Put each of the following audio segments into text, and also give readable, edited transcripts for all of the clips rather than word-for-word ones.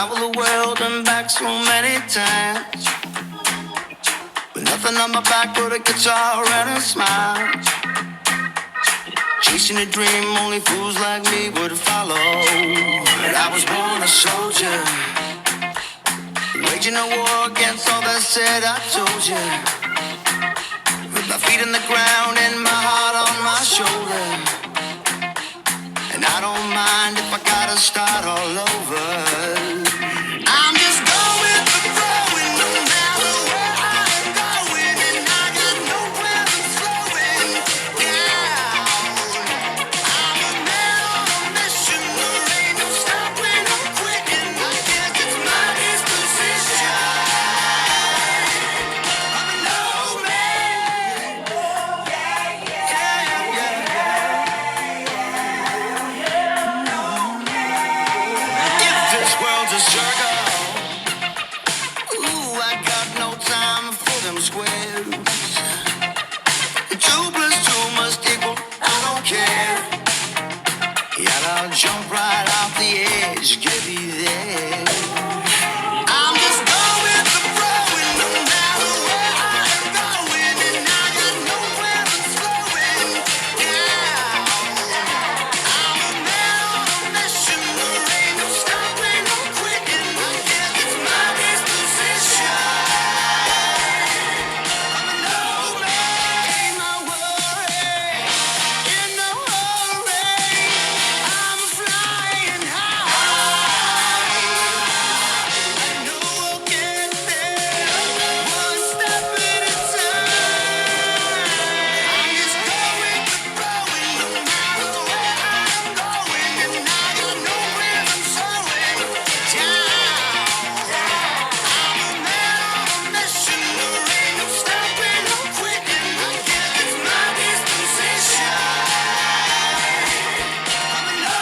traveled the world and back so many times, with nothing on my back but a guitar and a smile. Chasing a dream only fools like me would follow. But I was born a soldier, waging a war against all that said I told you. With my feet in the ground and my heart on my shoulder, and I don't mind if I gotta start all over. I'm just going with the flow, and no matter where I'm going, and I got nowhere I'm slowing down. I'm a man on a mission, there ain't no stopping or quitting. I guess it's my disposition. I'm a nomad. If this world's a circle, ooh, I got no time for them squares. 2 plus 2 must equal, I don't care. Yet I'll jump right off the edge, get me there. I'm just going with the flow, and no matter where I'm going, and I got nowhere I'm slowing down. I'm a man on a mission, there ain't no stopping or quitting. I guess it's my disposition. I'm a nomad, ain't my worry, in no hurry. I'm flying high. I know I'll get there, one step at a time. I'm just going with the flow, and no matter where I'm going, and I got nowhere I'm slowing down. I'm a man on a mission, there ain't no stopping or quitting. I guess it's my disposition. I'm a nomad.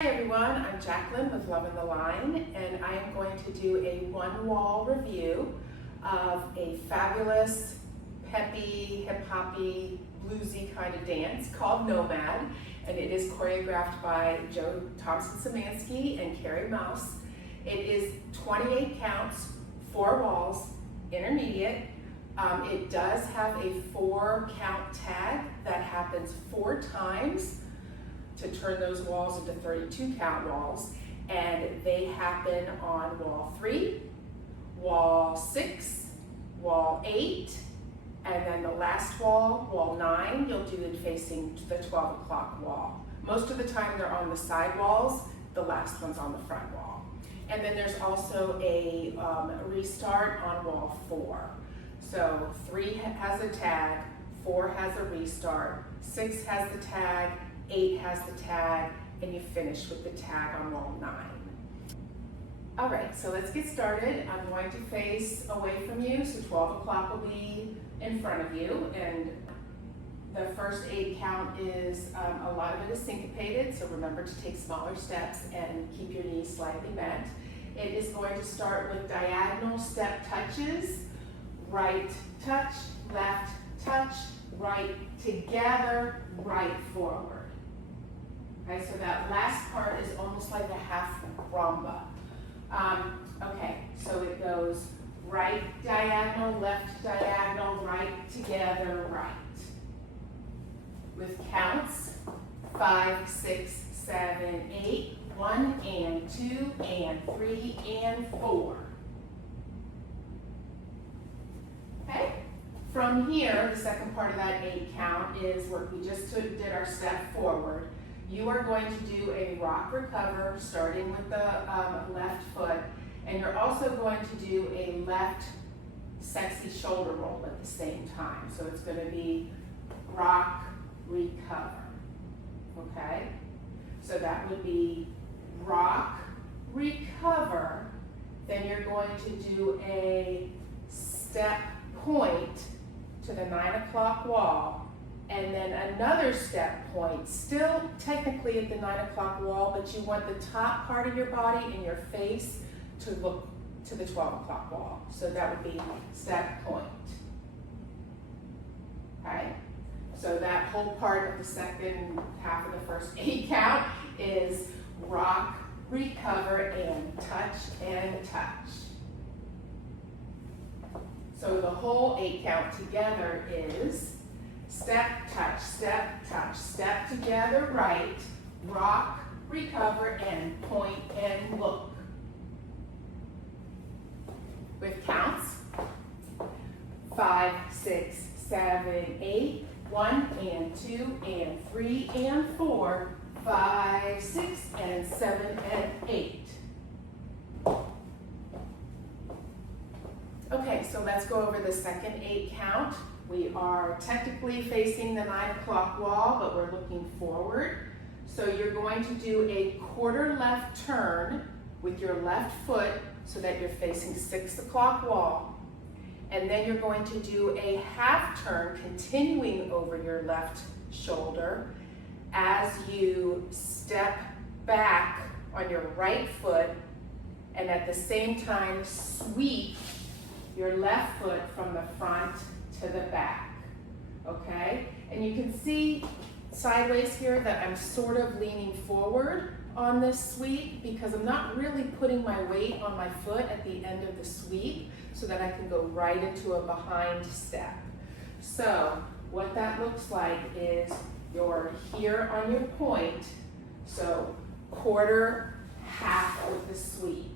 Hi everyone, I'm Jacqueline with Love in the Line, and I am going to do a one-wall review of a fabulous, peppy, hip-hoppy, bluesy kind of dance called Nomad, and it is choreographed by Thompson, Symanski and Kerry. It is 28 counts, 4 walls, intermediate. It does have a 4-count tag that happens 4 times to turn those walls into 32-count walls, and they happen on wall 3, wall 6, wall 8, and then the last wall, wall 9, you'll do it facing the 12 o'clock wall. Most of the time they're on the side walls, the last one's on the front wall. And then there's also a restart on wall 4. So 3 has a tag, 4 has a restart, 6 has the tag, 8 has the tag, and you finish with the tag on wall 9. All right, so let's get started. I'm going to face away from you, so 12 o'clock will be in front of you, and the first 8 count is, a lot of it is syncopated, so remember to take smaller steps and keep your knees slightly bent. It is going to start with diagonal step touches, right touch, left touch, right together, right forward. Okay, so that last part is almost like a half rumba. Okay, so it goes right diagonal, left diagonal, right together, right. With counts, 5, 6, 7, 8, 1 and 2 and 3 and 4. Okay? From here, the second part of that 8 count is where we just did our step forward. You are going to do a rock recover, starting with the left foot, and you're also going to do a left sexy shoulder roll at the same time. So it's going to be rock, recover, okay? So that would be rock, recover, then you're going to do a step point to the 9 o'clock wall, and then another step point, still technically at the 9 o'clock wall, but you want the top part of your body and your face to look to the 12 o'clock wall. So that would be step point. Okay? So that whole part of the second half of the first 8 count is rock, recover, and touch and touch. So the whole 8 count together is step, touch, step together, right, rock, recover, and point and look. With counts, 5, 6, 7, 8, 1 and 2 and 3 and 4, 5, 6, and 7 and 8. Okay, so let's go over the second 8 count. We are technically facing the 9 o'clock wall, but we're looking forward. So you're going to do a quarter left turn with your left foot so that you're facing 6 o'clock wall. And then you're going to do a half turn continuing over your left shoulder as you step back on your right foot and at the same time sweep your left foot from the front to the back, okay? And you can see sideways here that I'm sort of leaning forward on this sweep because I'm not really putting my weight on my foot at the end of the sweep so that I can go right into a behind step. So what that looks like is you're here on your point, so quarter, half with the sweep.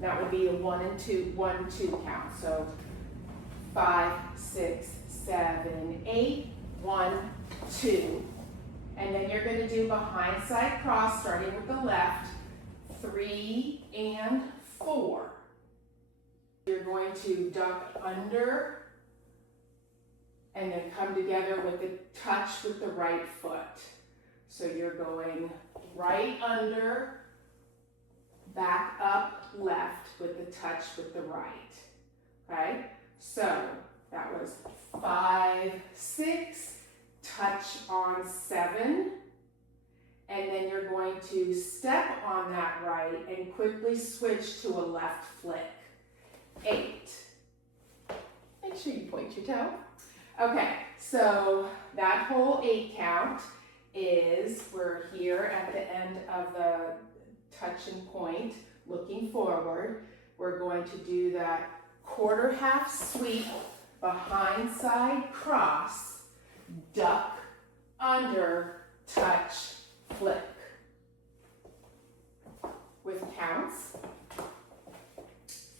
That would be a 1 and 2, 1, 2 count. So 5, 6, 7, 8, 1, 2. And then you're going to do behind side cross starting with the left, 3 and 4. You're going to duck under and then come together with the touch with the right foot. So you're going right under, back up left with the touch with the right, okay? So that was 5, 6, touch on 7, and then you're going to step on that right and quickly switch to a left flick. 8. Make sure you point your toe. Okay, so that whole 8 count is, we're here at the end of the touch and point, looking forward. We're going to do that quarter half sweep, behind side cross, duck, under, touch, flick. With counts,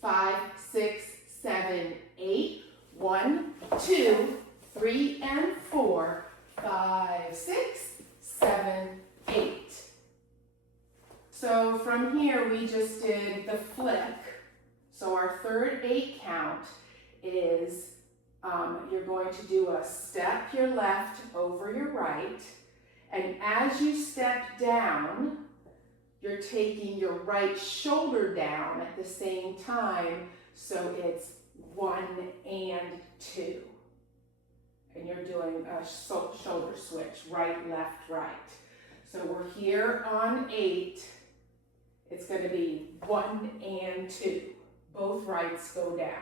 5, 6, 7, 8, 1, 2, 3, and 4, 5, 6, 7, 8. So from here, we just did the flick. So our third 8 count is you're going to do a step your left over your right. And as you step down, you're taking your right shoulder down at the same time. So it's 1 and 2. And you're doing a shoulder switch, right, left, right. So we're here on 8. It's going to be 1 and 2. Both rights go down.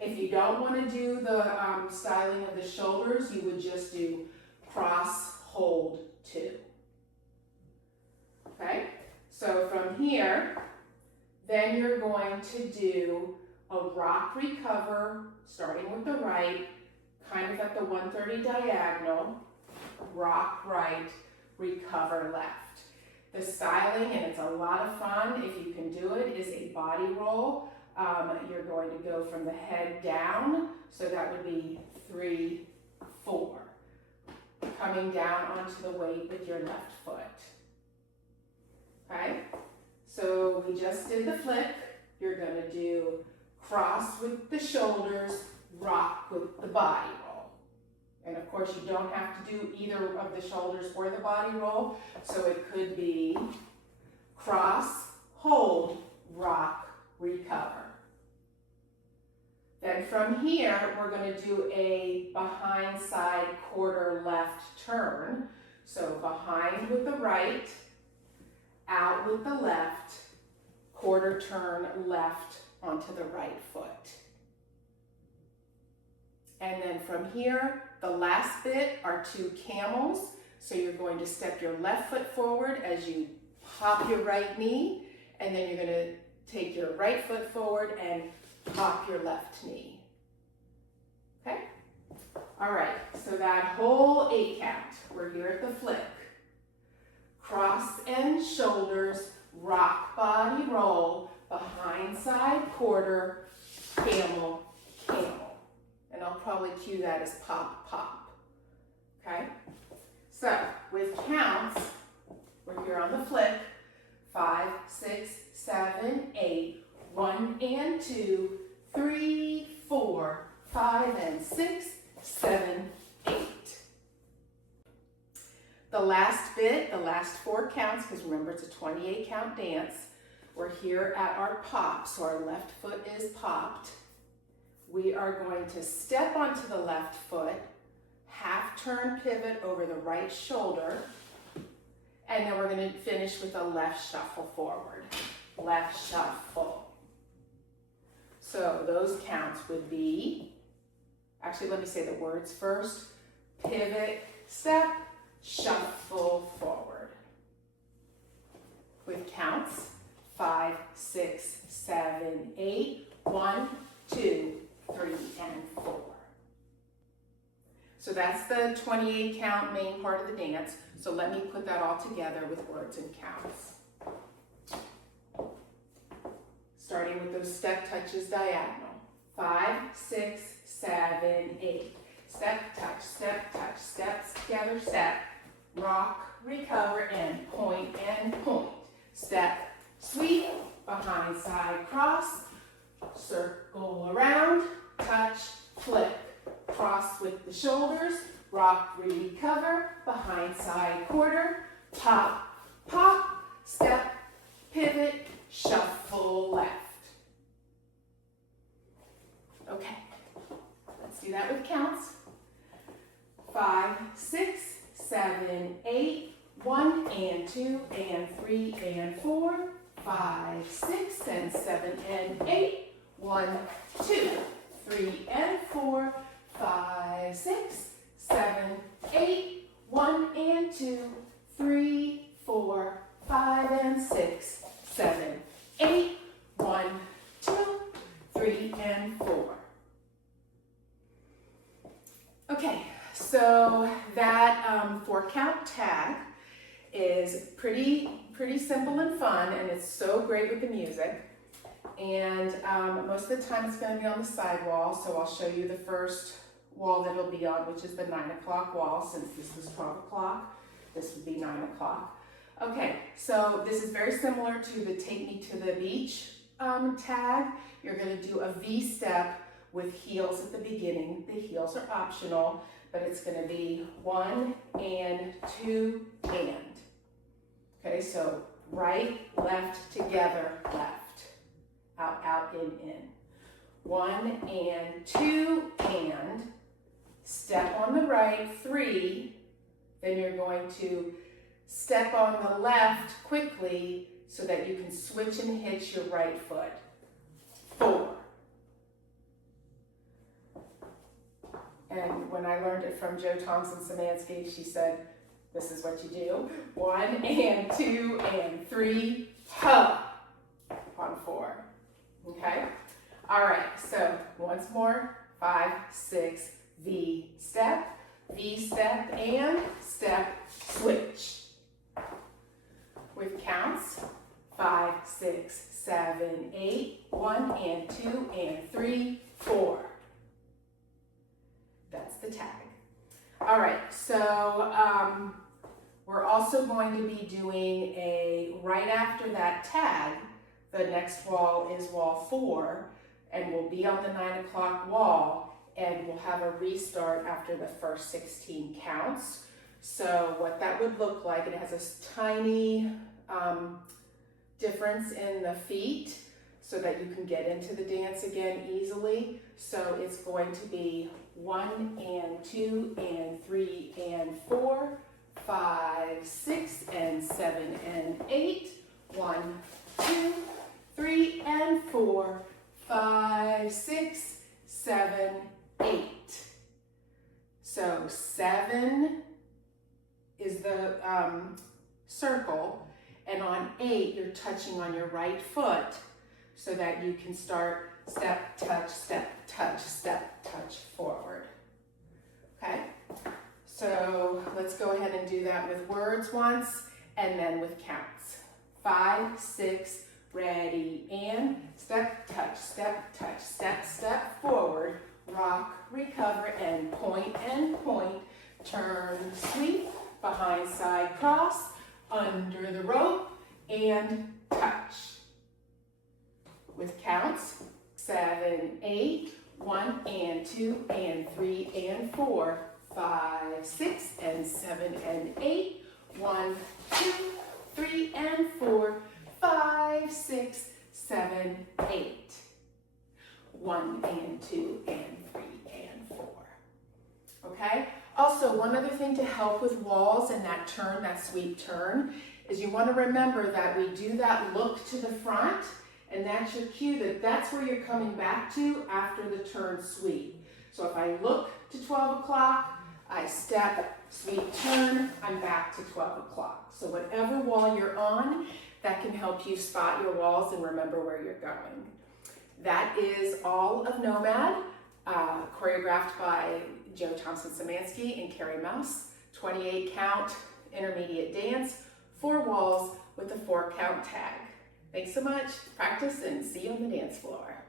If you don't want to do the styling of the shoulders, you would just do cross, hold, 2. Okay? So from here, then you're going to do a rock recover, starting with the right, kind of at the 130 diagonal, rock right, recover left. The styling, and it's a lot of fun if you can do it, is a body roll. You're going to go from the head down, so that would be 3, 4. Coming down onto the weight with your left foot. Okay? So we just did the flick. You're going to do cross with the shoulders, rock with the body roll. And of course, you don't have to do either of the shoulders or the body roll. So it could be cross, hold, rock, recover. Then from here, we're going to do a behind side quarter left turn. So behind with the right, out with the left, quarter turn left onto the right foot. And then from here, the last bit are 2 camels. So you're going to step your left foot forward as you hop your right knee, and then you're going to take your right foot forward and hop your left knee. Okay? All right, so that whole 8 count, we're here at the flick. Cross and shoulders, rock body roll, behind side quarter, camel, camel. And I'll probably cue that as pop, pop. Okay? So with counts, we're here on the flick. 5, 6, 7, 8. 1 and 2, 3, 4, 5 and 6, 7, 8. The last bit, the last 4 counts, because remember it's a 28 count dance. We're here at our pop, so our left foot is popped. We are going to step onto the left foot, half turn pivot over the right shoulder, and then we're going to finish with a left shuffle forward. Left shuffle. So those counts would be, actually let me say the words first. Pivot, step, shuffle forward. With counts, 5, 6, 7, 8, 1, 2, 3, and 4. So that's the 28 count main part of the dance. So let me put that all together with words and counts. Starting with those step touches diagonal. 5, 6, 7, 8. Step, touch, steps together, step. Rock, recover, and point, step, sweep, behind side cross, circle around, touch, flip, cross with the shoulders, rock, recover, behind side quarter, pop, pop, step, pivot, shuffle left. Okay, let's do that with counts. 5, 6, 7, 8, 1 and 2 and 3 and 4, 5, 6 and 7 and 8, 1, 2, 3 and 4, 5, 6, 7, 8, 1 and 2, 3, 4, 5 and 6, 7, 8, 1, 2, 3 and 4. Okay, so that 4 count tag is pretty simple and fun, and it's so great with the music. And most of the time it's going to be on the side wall, so I'll show you the first wall that it'll be on, which is the 9 o'clock wall. Since this was 12 o'clock, this would be 9 o'clock. Okay, so this is very similar to the Take Me to the Beach tag. You're going to do a V-step with heels at the beginning. The heels are optional, but it's going to be 1 and 2 and. Okay, so right, left, together, left. Out, out, in. 1 and 2 and. Step on the right, 3. Then you're going to step on the left quickly so that you can switch and hitch your right foot. 4. And when I learned it from Thompson, Symanski, she said, this is what you do. 1 and 2 and 3, ho, on 4. Okay? All right, so once more, 5, 6, V step, and step, switch. With counts, 5, 6, 7, 8, 1 and 2 and 3, 4. That's the tag. All right, so we're also going to be doing right after that tag, the next wall is wall 4, and we'll be on the 9 o'clock wall, and we'll have a restart after the first 16 counts. So what that would look like, and it has a tiny difference in the feet. so that you can get into the dance again easily. So it's going to be 1 and 2 and 3 and 4, 5, 6 and 7 and 8. 1, 2, 3 and 4, 5, 6, 7, 8. So 7 is the circle, and on 8 you're touching on your right foot so that you can start step, touch, step, touch, step, touch, forward. Okay? So let's go ahead and do that with words once and then with counts. 5, 6, ready, and step, touch, step, step forward, rock, recover, and point, turn, sweep, behind side cross, under the rope, and touch. With counts, 7, 8, 1 and 2 and 3 and 4, 5, 6 and 7 and 8, 1, 2, 3 and 4, 5, 6, 7, 8. 1 and 2 and 3 and 4. Okay? Also, one other thing to help with walls and that turn, that sweep turn, is you want to remember that we do that look to the front, and that's your cue that that's where you're coming back to after the turn sweep. So if I look to 12 o'clock, I step, sweep, turn, I'm back to 12 o'clock. So whatever wall you're on, that can help you spot your walls and remember where you're going. That is all of Nomad, choreographed by Thompson, Symanski, and Kerry, 28 count intermediate dance, 4 walls with a 4 count tag. Thanks so much, practice, and see you on the dance floor.